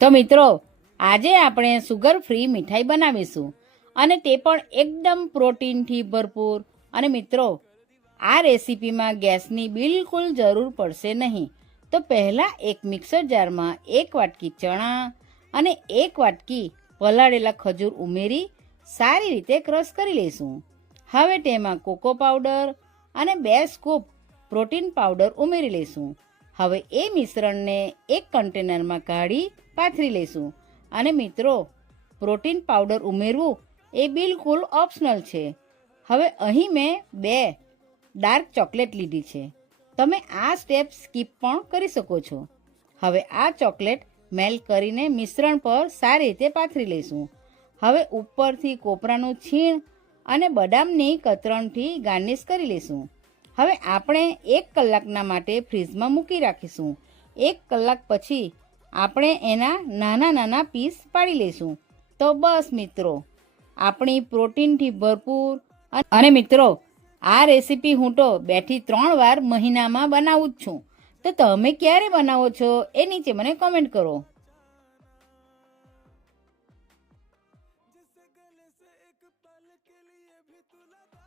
તો મિત્રો, આજે આપણે સુગર ફ્રી મીઠાઈ બનાવીશું અને તે પણ એકદમ પ્રોટીનથી ભરપૂર. અને મિત્રો, આ રેસીપીમાં ગેસની બિલકુલ જરૂર પડશે નહીં. તો પહેલાં એક મિક્સર જારમાં 1 વાટકી ચણા અને 1 વાટકી પલાળેલા ખજૂર ઉમેરી સારી રીતે ક્રશ કરી લઈશું. હવે તેમાં કોકો પાવડર અને 2 સ્કૂપ પ્રોટીન પાવડર ઉમેરી લઈશું. હવે એ મિશ્રણને એક કન્ટેનરમાં કાઢી પાથરી લઈશું. અને મિત્રો, પ્રોટીન પાવડર ઉમેરવું એ બિલકુલ ઓપ્શનલ છે. હવે અહીં મેં 2 ડાર્ક ચોકલેટ લીધી છે. તમે આ સ્ટેપ સ્કીપ પણ કરી શકો છો. હવે આ ચોકલેટ મેલ્ટ કરીને મિશ્રણ પર સારી રીતે પાથરી લઈશું. હવે ઉપરથી કોપરાનું છીણ અને બદામની કતરણથી ગાર્નિશ કરી લઈશું. હવે આપણે 1 કલાકના માટે ફ્રીજમાં મૂકી રાખીશું. 1 કલાક પછી આપણે એના નાના નાના પીસ પાડી લઈશું. તો બસ મિત્રો, આપણી પ્રોટીનથી ભરપૂર અને મિત્રો, આ રેસીપી હું તો 2 થી 3 વાર મહિનામાં બનાવું જ છું. તો તમે ક્યારે બનાવો છો એ નીચે મને કોમેન્ટ કરો. जिससे गले से एक पल के लिए भी तू लगा